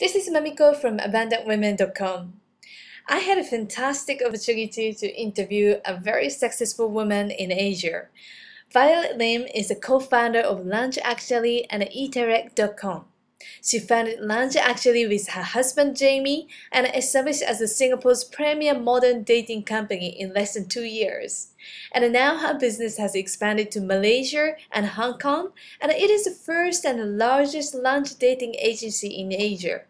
This is Mamiko from abundantwomen.com. I had a fantastic opportunity to interview a very successful woman in Asia. Violet Lim is a co-founder of Lunch Actually and eTerec.com. She founded Lunch Actually with her husband Jamie and established as Singapore's premier modern dating company in less than 2 years. And now her business has expanded to Malaysia and Hong Kong, and it is the first and the largest lunch dating agency in Asia.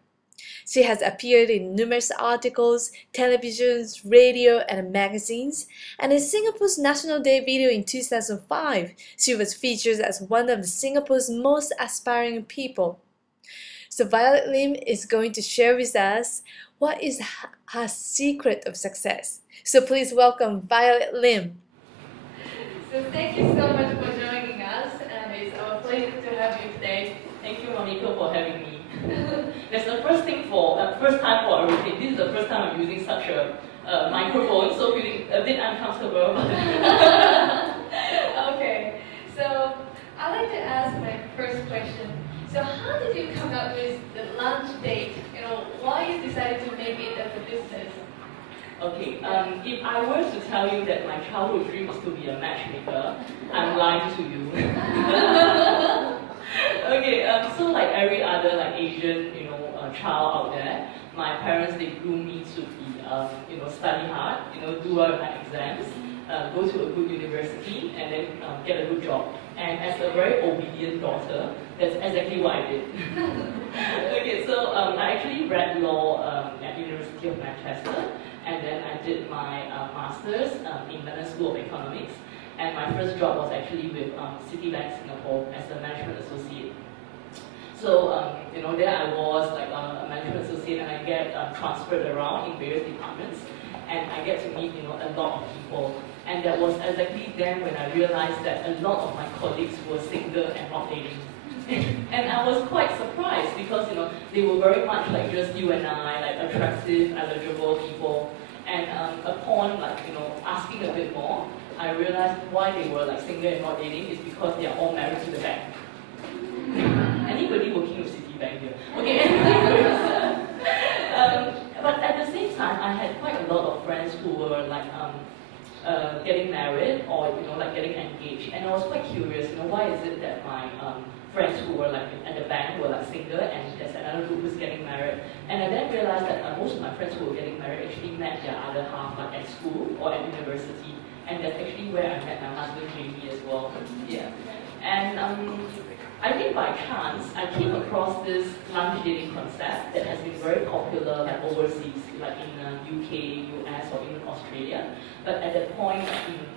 She has appeared in numerous articles, televisions, radio, and magazines, and in Singapore's National Day video in 2005, she was featured as one of Singapore's most aspiring people. So Violet Lim is going to share with us what is her secret of success. So please welcome Violet Lim. So thank you so much for joining us, and it's our pleasure to have you today. Thank you, Mamiko, for having me. That's the first time for everything. This is the first time I'm using such a microphone, so feeling a bit uncomfortable. Okay, so I'd like to ask my first question. So how did you come up with the lunch date? Why you decided to make it as a business? Okay, if I were to tell you that my childhood dream is to be a matchmaker, I'm lying to you. Okay, so like every other Asian, child out there, my parents, they grew me to be, study hard, do well in my exams, go to a good university, and then get a good job. And as a very obedient daughter, that's exactly what I did. Okay, so I actually read law at University of Manchester, and then I did my master's in London School of Economics. And my first job was actually with Citibank Singapore as a management associate. So, there I was like a management associate, and I get transferred around in various departments, and I get to meet, a lot of people. And that was exactly then when I realized that a lot of my colleagues were single and not dating. And I was quite surprised because, they were very much like just you and I, like attractive, eligible people. And upon asking a bit more, I realized why they were single and not dating is because they are all married to the bank. Anybody working with Citibank here? Okay, anyways. But at the same time, I had quite a lot of friends who were getting married or getting engaged, and I was quite curious. Why is it that my friends who were at the bank were single, and there's another group who's getting married? And I then realized that most of my friends who were getting married actually met their other half at school or at university, and that's actually where I met my husband Jamie as well. Yeah, and I think by chance I came across this lunch dating concept that has been very popular overseas, like in UK, US, or even Australia. But at that point,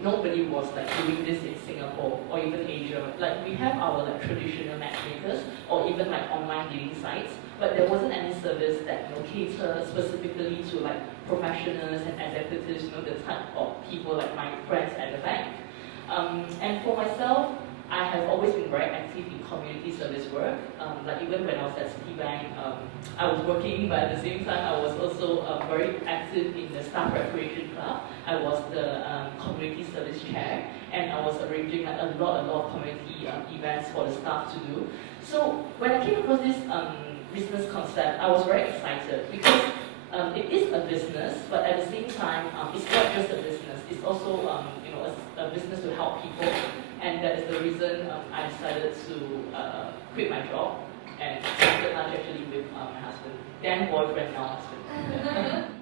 nobody was doing this in Singapore or even Asia. We have our traditional matchmakers or even online dating sites, but there wasn't any service that cater specifically to professionals and executives, the type of people like my friends at the bank. And for myself, I have always been very active in community service work. Even when I was at Citibank, I was working, but at the same time, I was also very active in the staff recreation club. I was the community service chair, and I was arranging a lot of community events for the staff to do. So when I came across this business concept, I was very excited because it is a business, but at the same time, it's not just a business. It's also a business to help people. And that is the reason I decided to quit my job and started lunch actually with my husband, then boyfriend, now husband.